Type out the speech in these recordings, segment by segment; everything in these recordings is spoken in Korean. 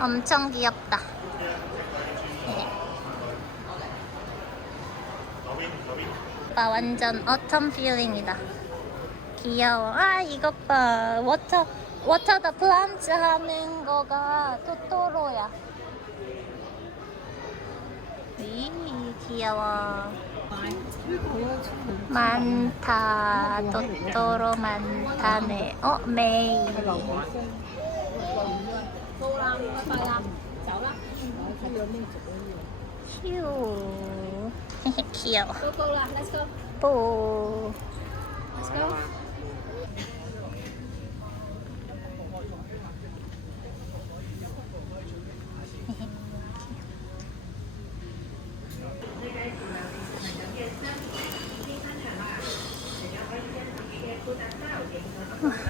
엄청 귀엽다. 네. 아, 완전 어텀 필링이다. 귀여워. 아, 이것 봐. 워터, 워터 더 플란트 하는 거가 토토로야. 이 귀여워. 많다. 토토로 많다네. 어, 메이. 휴. 귀여워. Go go lah, let's go. 뽀. Let's go.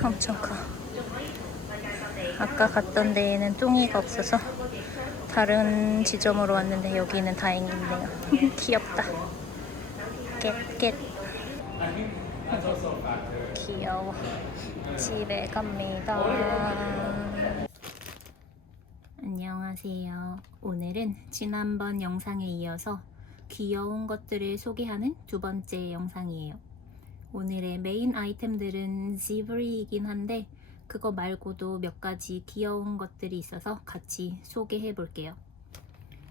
엄청 커. 아까 갔던 데에는 뚱이가 없어서 다른 지점으로 왔는데 여기는 다행이네요. 귀엽다. 깻깻. 귀여워. 집에 갑니다. 안녕하세요. 오늘은 지난번 영상에 이어서 귀여운 것들을 소개하는 두 번째 영상이에요. 오늘의 메인 아이템들은 지브리이긴 한데 그거 말고도 몇 가지 귀여운 것들이 있어서 같이 소개해 볼게요.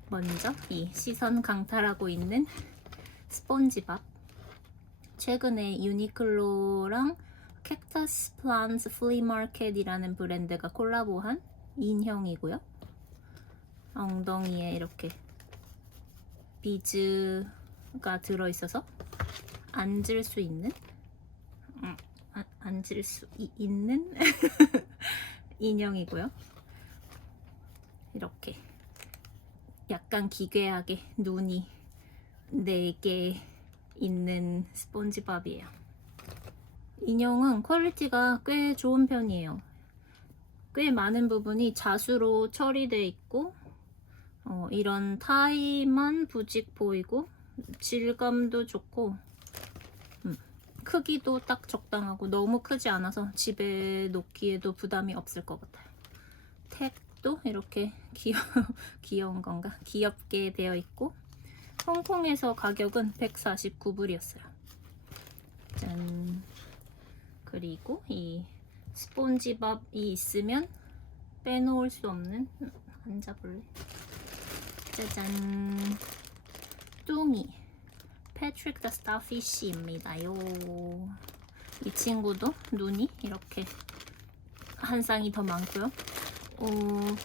먼저 이 시선 강탈하고 있는 스폰지밥. 최근에 유니클로랑 캡터스 플란트 플리마켓이라는 브랜드가 콜라보한 인형이고요. 엉덩이에 이렇게 비즈가 들어있어서 앉을 수 있는 앉을 수 이- 있는 인형이고요. 이렇게 약간 기괴하게 눈이 네개 있는 스폰지밥이에요. 인형은 퀄리티가 꽤 좋은 편이에요. 꽤 많은 부분이 자수로 처리되어 있고 어, 이런 타이만 부직 보이고 질감도 좋고 크기도 딱 적당하고 너무 크지 않아서 집에 놓기에도 부담이 없을 것 같아요. 택도 이렇게 귀여, 귀여운 건가? 귀엽게 되어 있고 홍콩에서 가격은 149불이었어요. 짠. 그리고 이 스폰지밥이 있으면 빼놓을 수 없는 음, 앉아볼래? 짜잔. 뚱이. 패트릭 더 스타피쉬입니다요. 이 친구도 눈이 이렇게 한 쌍이 더 많고요. 어,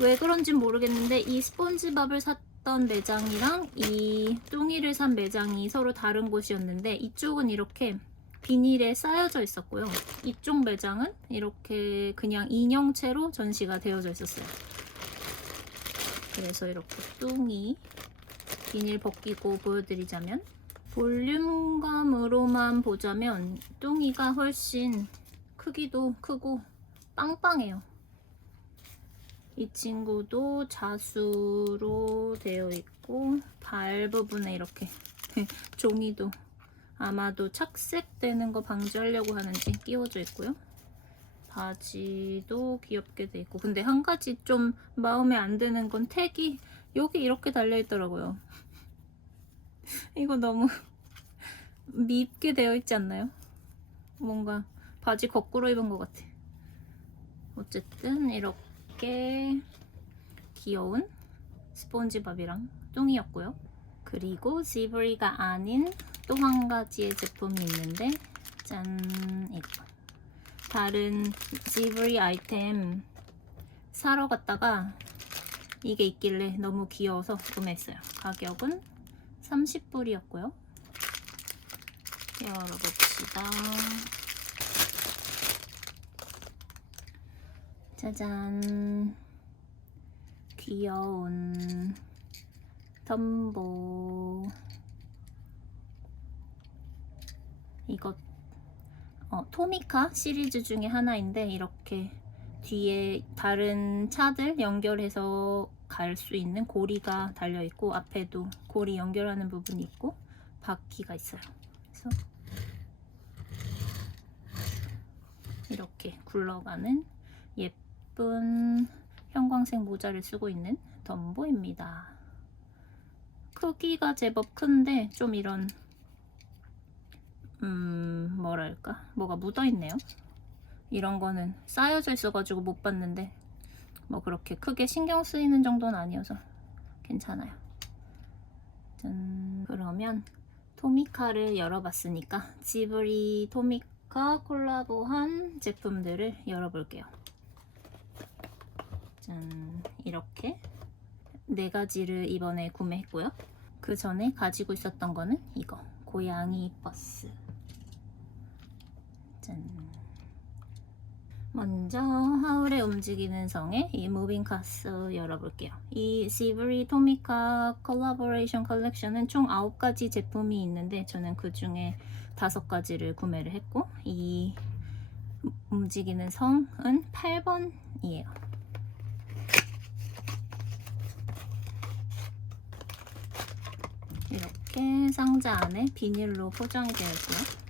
왜 그런지 모르겠는데 이 스폰지밥을 샀던 매장이랑 이 뚱이를 산 매장이 서로 다른 곳이었는데 이쪽은 이렇게 비닐에 쌓여져 있었고요. 이쪽 매장은 이렇게 그냥 인형체로 전시가 되어져 있었어요. 그래서 이렇게 뚱이 비닐 벗기고 보여드리자면 볼륨감으로만 보자면 뚱이가 훨씬 크기도 크고 빵빵해요. 이 친구도 자수로 되어 있고 발 부분에 이렇게 종이도 아마도 착색되는 거 방지하려고 하는지 끼워져 있고요. 바지도 귀엽게 돼 있고 근데 한 가지 좀 마음에 안 드는 건 택이 여기 이렇게 달려 있더라고요. 이거 너무 밉게 되어 있지 않나요? 뭔가 바지 거꾸로 입은 것 같아. 어쨌든 이렇게 귀여운 스폰지밥이랑 뚱이었고요. 그리고 지브리가 아닌 또 한 가지의 제품이 있는데 짠 이거 다른 지브리 아이템 사러 갔다가 이게 있길래 너무 귀여워서 구매했어요. 가격은 30불이었고요. 열어봅시다. 짜잔. 귀여운 덤보. 이것, 어, 토미카 시리즈 중에 하나인데, 이렇게 뒤에 다른 차들 연결해서 갈 수 있는 고리가 달려 있고 앞에도 고리 연결하는 부분이 있고 바퀴가 있어요. 그래서 이렇게 굴러가는 예쁜 형광색 모자를 쓰고 있는 덤보입니다. 크기가 제법 큰데 좀 이런 음 뭐랄까 뭐가 묻어 있네요. 이런 거는 쌓여져 있어가지고 못 봤는데 뭐 그렇게 크게 신경 쓰이는 정도는 아니어서 괜찮아요. 짠 그러면 토미카를 열어봤으니까 지브리 토미카 콜라보한 제품들을 열어볼게요. 짠 이렇게 네 가지를 이번에 구매했고요. 그 전에 가지고 있었던 거는 이거 고양이 버스. 짠. 먼저 하울의 움직이는 성의 이 무빙 카스 열어볼게요. 이 시브리 토미카 콜라보레이션 컬렉션은 총 9가지 제품이 있는데 저는 그 중에 5가지를 구매를 했고 이 움직이는 성은 8번이에요. 이렇게 상자 안에 비닐로 포장이 되어 있고요.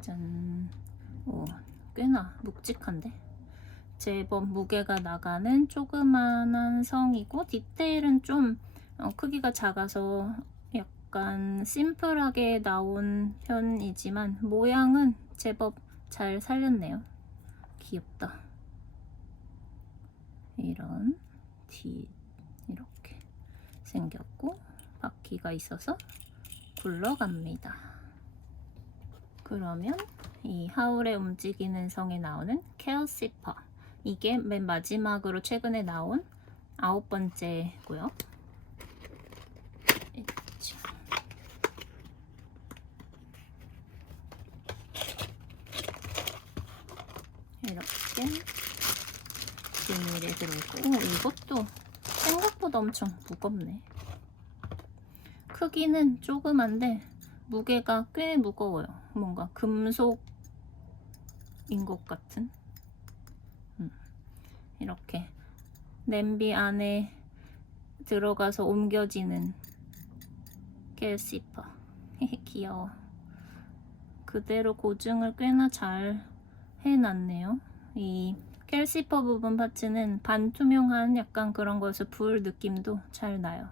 짠. 오, 꽤나 묵직한데? 제법 무게가 나가는 조그만한 성이고 디테일은 좀 어, 크기가 작아서 약간 심플하게 나온 편이지만 모양은 제법 잘 살렸네요. 귀엽다. 이런 뒤 이렇게 생겼고 바퀴가 있어서 굴러갑니다. 그러면 이 하울의 움직이는 성에 나오는 켈시퍼 이게 맨 마지막으로 최근에 나온 아홉 번째고요. 이렇게 비닐에 들어있고 오, 이것도 생각보다 엄청 무겁네. 크기는 조그만데 무게가 꽤 무거워요. 뭔가 금속 인것 같은. 음, 이렇게 냄비 안에 들어가서 옮겨지는 겔시퍼. 귀여워. 그대로 고증을 꽤나 잘 해놨네요. 이 켈시퍼 부분 파츠는 반투명한 약간 그런 거여서 불 느낌도 잘 나요.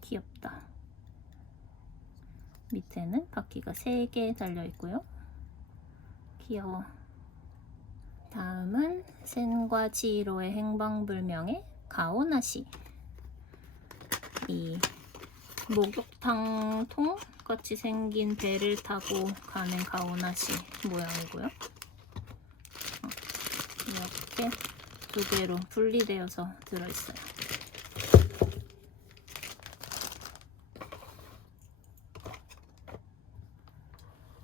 귀엽다. 밑에는 바퀴가 3개 달려 있고요. 귀여워. 다음은 센과 치히로의 행방불명의 가오나시. 이 목욕탕 통 같이 생긴 배를 타고 가는 가오나시 모양이고요. 어, 이렇게 두 개로 분리되어서 들어있어요.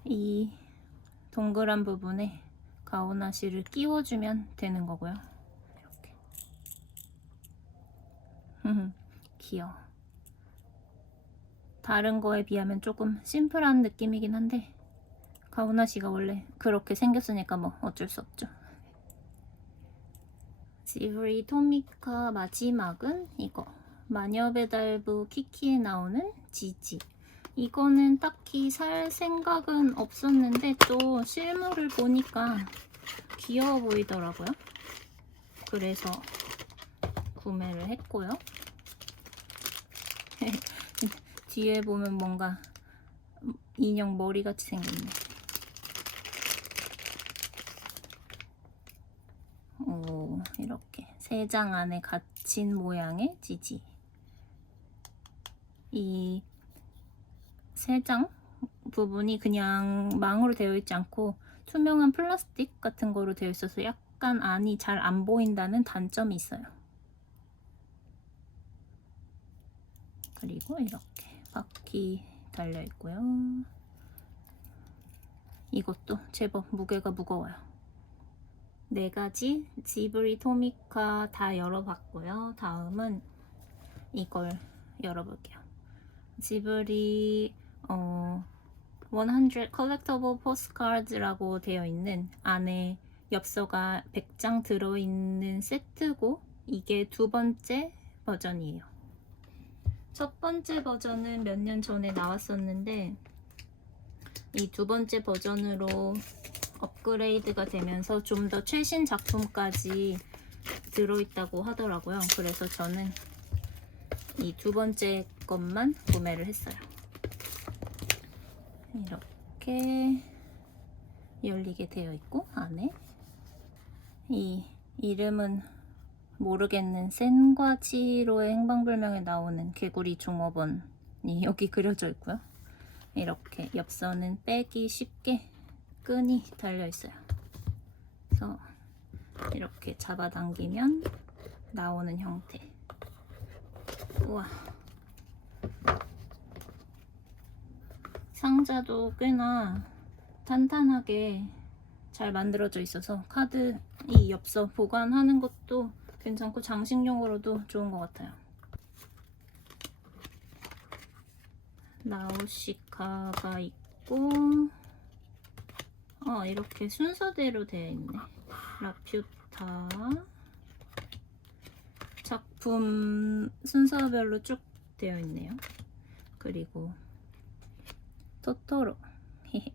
이 동그란 부분에 가오나시를 끼워주면 되는 거고요. 이렇게. 귀여워. 다른 거에 비하면 조금 심플한 느낌이긴 한데 가오나시가 원래 그렇게 생겼으니까 뭐 어쩔 수 없죠. 지브리 토미카 마지막은 이거 마녀배달부 키키에 나오는 지지 이거는 딱히 살 생각은 없었는데 또 실물을 보니까 귀여워 보이더라고요. 그래서 구매를 했고요. 뒤에 보면 뭔가 인형 머리 같이 생겼네. 오, 이렇게 세 장 안에 갇힌 모양의 지지. 이 세 장 부분이 그냥 망으로 되어 있지 않고 투명한 플라스틱 같은 거로 되어 있어서 약간 안이 잘 안 보인다는 단점이 있어요. 그리고 이렇게 바퀴 달려 있고요. 이것도 제법 무게가 무거워요. 네 가지 지브리 토미카 다 열어봤고요. 다음은 이걸 열어볼게요. 지브리 어, 100 collectible postcards라고 되어 있는 안에 엽서가 100장 들어있는 세트고 이게 두 번째 버전이에요. 첫 번째 버전은 몇 년 전에 나왔었는데 이 두 번째 버전으로 업그레이드가 되면서 좀 더 최신 작품까지 들어있다고 하더라고요. 그래서 저는 이 두 번째 것만 구매를 했어요. 이렇게 열리게 되어 있고 안에 이 이름은 모르겠는 센과 치로의 행방불명에 나오는 개구리 종업원이 여기 그려져 있고요. 이렇게 엽서는 빼기 쉽게 끈이 달려 있어요. 그래서 이렇게 잡아당기면 나오는 형태. 우와. 상자도 꽤나 탄탄하게 잘 만들어져 있어서 카드 이 엽서 보관하는 것도 괜찮고 장식용으로도 좋은 것 같아요. 나우시카가 있고 어 이렇게 순서대로 되어 있네. 라퓨타 작품 순서별로 쭉 되어 있네요. 그리고 토토로.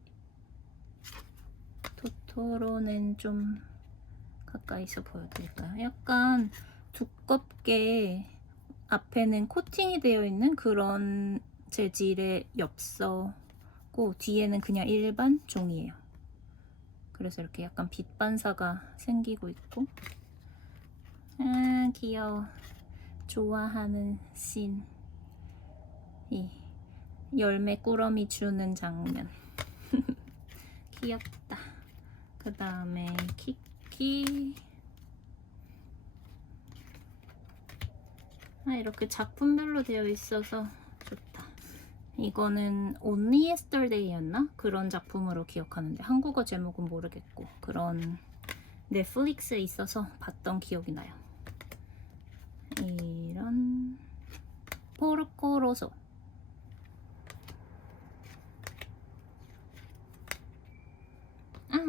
토토로는 좀 가까이서 보여드릴까요? 약간 두껍게 앞에는 코팅이 되어 있는 그런 재질의 엽서고 뒤에는 그냥 일반 종이에요. 그래서 이렇게 약간 빛 반사가 생기고 있고. 아 귀여워. 좋아하는 씬. 이 열매 꾸러미 주는 장면. 귀엽다. 그 다음에 키키. 아 이렇게 작품별로 되어 있어서 좋다. 이거는 Only Yesterday였나? 그런 작품으로 기억하는데 한국어 제목은 모르겠고 그런 넷플릭스에 있어서 봤던 기억이 나요. 이런. 포르코로소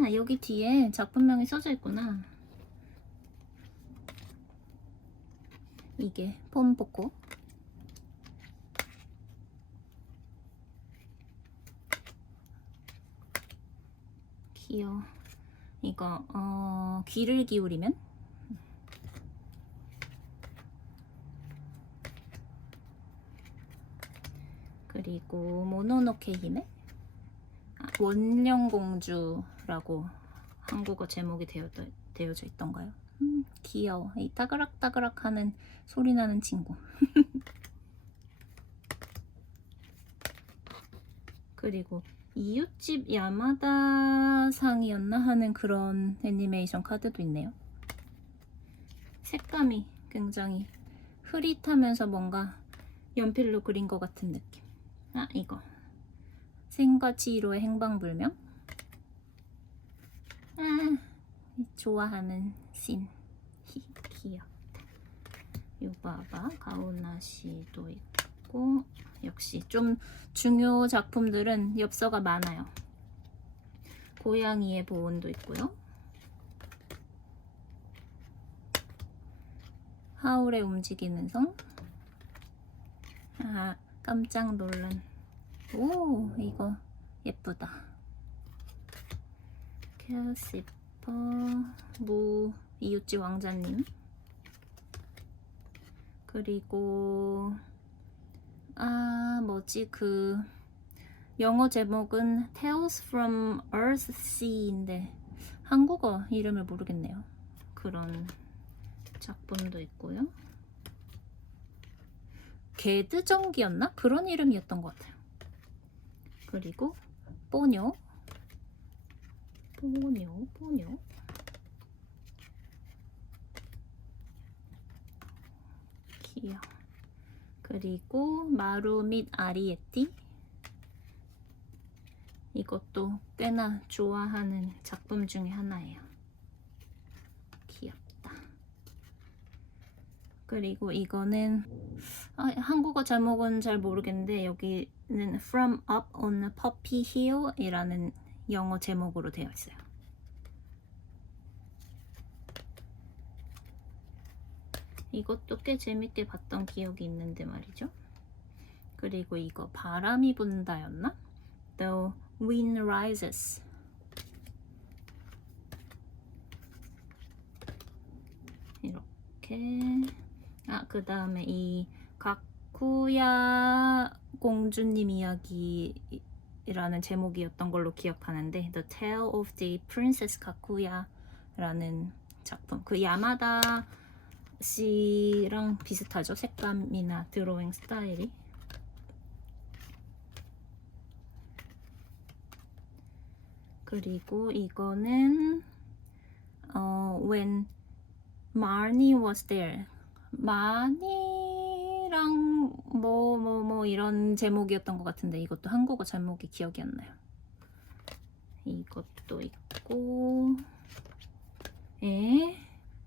아 여기 뒤에 작품명이 써져 있구나. 이게 폼포코 귀여워. 이거 어 귀를 기울이면? 그리고 모노노케 히메 아, 원령공주 라고 한국어 제목이 되어, 되어져 있던가요? 음, 귀여워. 이 따그락따그락 하는 소리 나는 친구. 그리고 이웃집 야마다 상이었나 하는 그런 애니메이션 카드도 있네요. 색감이 굉장히 흐릿하면서 뭔가 연필로 그린 것 같은 느낌. 아, 이거. 생과 치히로의 행방불명. 아, 좋아하는 씬. 히, 귀엽다. 요바바 가오나시도 있고 역시 좀 중요 작품들은 엽서가 많아요. 고양이의 보온도 있고요. 하울의 움직이는 성. 아, 깜짝 놀란. 오, 이거 예쁘다. 캐시퍼, 무, 이웃집 왕자님. 그리고, 아, 뭐지, 그, 영어 제목은 Tales from Earth Sea인데, 한국어 이름을 모르겠네요. 그런 작품도 있고요. 개드정기였나? 그런 이름이었던 것 같아요. 그리고 뽀뇨 뽀뇨 뽀뇨 귀여워. 그리고 마루 및 아리에티 이것도 꽤나 좋아하는 작품 중에 하나예요. 귀엽다. 그리고 이거는 아, 한국어 제목은 잘 모르겠는데 여기는 From Up on Poppy Hill 이라는 영어 제목으로 되어 있어요. 이것도 꽤 재밌게 봤던 기억이 있는데 말이죠. 그리고 이거 바람이 분다였나? The wind rises. 이렇게 아 그 다음에 이 가쿠야 공주님 이야기 라는 제목이었던 걸로 기억하는데 The Tale of the Princess 가쿠야라는 작품. 그 야마다 씨랑 비슷하죠? 색감이나 드로잉 스타일이? 그리고 이거는 어, When Marnie was there. 마니랑 뭐 뭐 뭐 이런 제목이었던 것 같은데 이것도 한국어 제목이 기억이 안 나요. 이것도 있고 에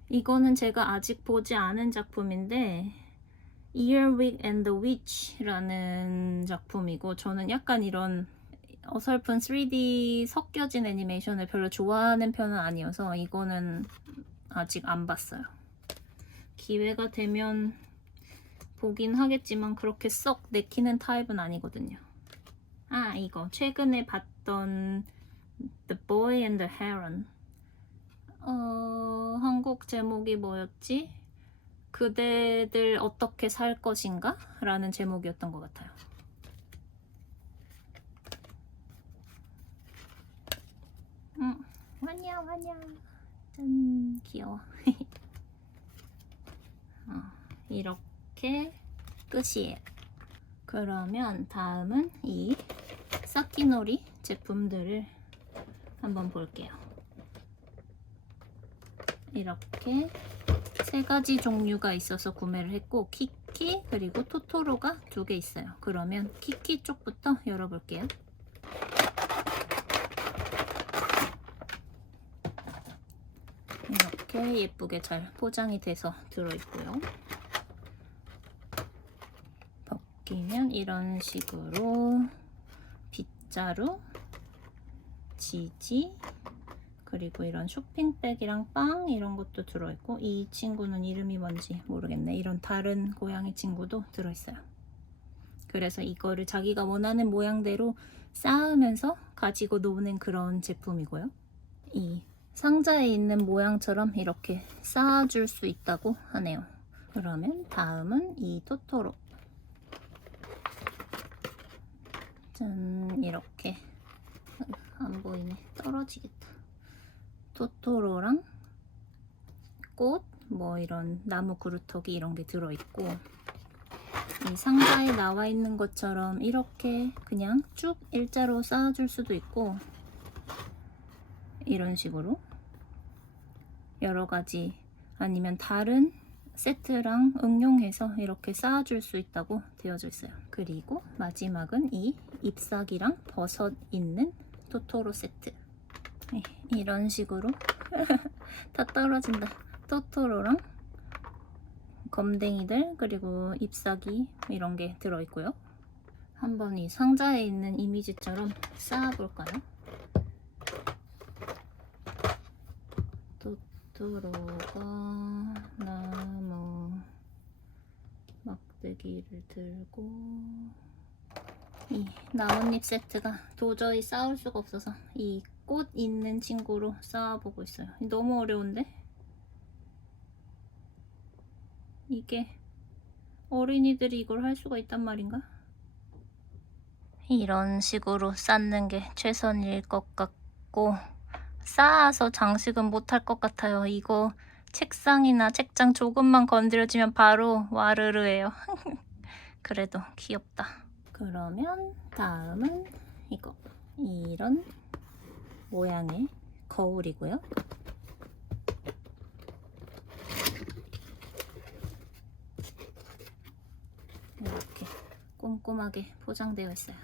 이거는 제가 아직 보지 않은 작품인데 Earwig and the Witch라는 작품이고 저는 약간 이런 어설픈 3D 섞여진 애니메이션을 별로 좋아하는 편은 아니어서 이거는 아직 안 봤어요. 기회가 되면 보긴 하겠지만 그렇게 썩 내키는 타입은 아니거든요. 아 이거 최근에 봤던 The Boy and the Heron 어 한국 제목이 뭐였지? 그대들 어떻게 살 것인가? 라는 제목이었던 것 같아요. 음, 와냐 와냐 짠 귀여워. 어, 이렇게 끝이에요. 그러면 다음은 이 사키놀이 제품들을 한번 볼게요. 이렇게 세 가지 종류가 있어서 구매를 했고 키키 그리고 토토로가 두 개 있어요. 그러면 키키 쪽부터 열어볼게요. 이렇게 예쁘게 잘 포장이 돼서 들어있고요. 벗기면 이런 식으로 빗자루, 지지, 그리고 이런 쇼핑백이랑 빵 이런 것도 들어있고 이 친구는 이름이 뭔지 모르겠네. 이런 다른 고양이 친구도 들어있어요. 그래서 이거를 자기가 원하는 모양대로 쌓으면서 가지고 노는 그런 제품이고요. 이 상자에 있는 모양처럼 이렇게 쌓아줄 수 있다고 하네요. 그러면 다음은 이 토토로. 짠, 이렇게. 안 보이네. 떨어지겠다. 토토로랑 꽃, 뭐 이런 나무 그루터기 이런 게 들어있고, 이 상자에 나와 있는 것처럼 이렇게 그냥 쭉 일자로 쌓아줄 수도 있고, 이런 식으로 여러 가지 아니면 다른 세트랑 응용해서 이렇게 쌓아줄 수 있다고 되어져 있어요. 그리고 마지막은 이 잎사귀랑 버섯 있는 토토로 세트. 네, 이런 식으로 다 떨어진다. 토토로랑 검댕이들 그리고 잎사귀 이런 게 들어있고요. 한번 이 상자에 있는 이미지처럼 쌓아볼까요? 토토로가 나무 막대기를 들고 이 나뭇잎 세트가 도저히 쌓을 수가 없어서 이 꽃 있는 친구로 쌓아보고 있어요. 너무 어려운데? 이게 어린이들이 이걸 할 수가 있단 말인가? 이런 식으로 쌓는 게 최선일 것 같고 쌓아서 장식은 못할 것 같아요. 이거 책상이나 책장 조금만 건드려지면 바로 와르르해요. 그래도 귀엽다. 그러면 다음은 이거 이런 모양의 거울이고요. 이렇게 꼼꼼하게 포장되어 있어요.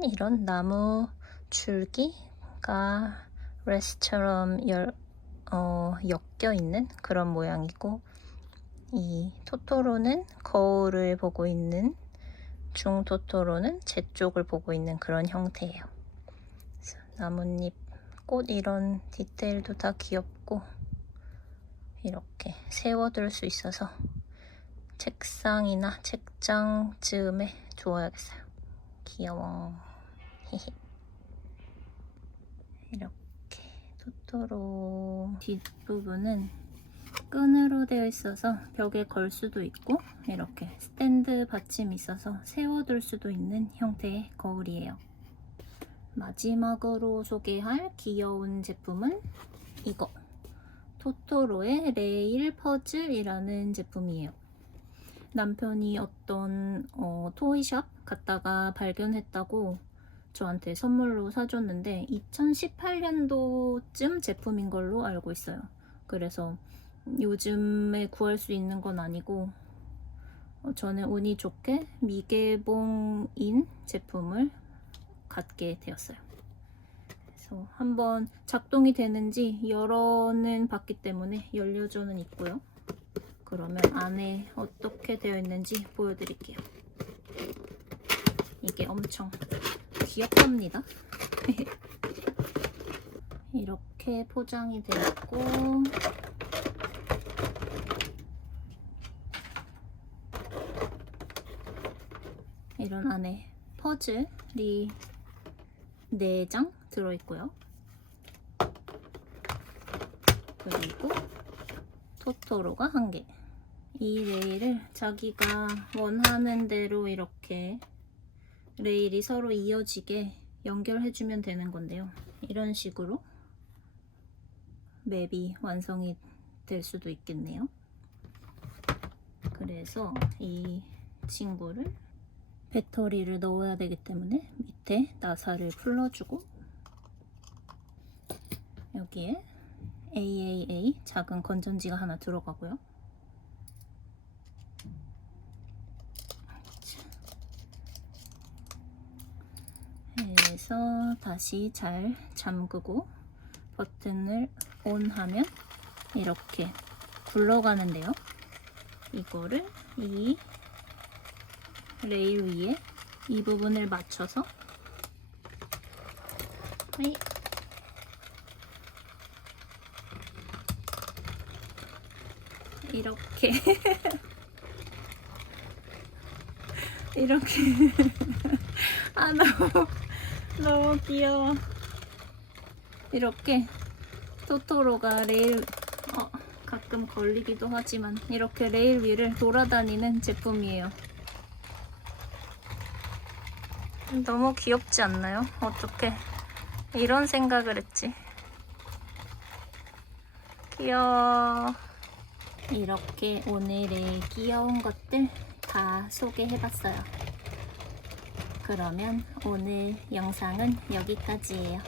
이런 나무 줄기가 레스처럼 열, 어, 엮여 있는 그런 모양이고 이 토토로는 거울을 보고 있는 중 토토로는 제 쪽을 보고 있는 그런 형태예요. 나뭇잎, 꽃 이런 디테일도 다 귀엽고 이렇게 세워둘 수 있어서 책상이나 책장 즈음에 두어야겠어요. 귀여워. 이렇게 토토로 뒷부분은 끈으로 되어 있어서 벽에 걸 수도 있고 이렇게 스탠드 받침이 있어서 세워둘 수도 있는 형태의 거울이에요. 마지막으로 소개할 귀여운 제품은 이거 토토로의 레일 퍼즐이라는 제품이에요. 남편이 어떤 어, 토이샵 갔다가 발견했다고 저한테 선물로 사줬는데 2018년도쯤 제품인 걸로 알고 있어요. 그래서 요즘에 구할 수 있는 건 아니고 어, 저는 운이 좋게 미개봉인 제품을 갖게 되었어요. 그래서 한번 작동이 되는지 열어는 봤기 때문에 열려줘는 있고요. 그러면 안에 어떻게 되어 있는지 보여드릴게요. 이게 엄청 귀엽답니다. 이렇게 포장이 되어 있고 이런 안에 퍼즐이 4장 들어있고요. 그리고 토토로가 한 개. 이 레일을 자기가 원하는 대로 이렇게 레일이 서로 이어지게 연결해주면 되는 건데요. 이런 식으로 맵이 완성이 될 수도 있겠네요. 그래서 이 친구를 배터리를 넣어야 되기 때문에 밑에 나사를 풀러주고 여기에 AAA 작은 건전지가 하나 들어가고요. 해서 다시 잘 잠그고 버튼을 온하면 이렇게 굴러가는데요. 이거를 이 레일 위에 이 부분을 맞춰서 하이. 이렇게 이렇게 아 너무 너무 귀여워 이렇게 토토로가 레일 어, 가끔 걸리기도 하지만 이렇게 레일 위를 돌아다니는 제품이에요 너무 귀엽지 않나요? 어떻게 이런 생각을 했지 귀여워 이렇게 오늘의 귀여운 것들 다 소개해봤어요. 그러면 오늘 영상은 여기까지예요.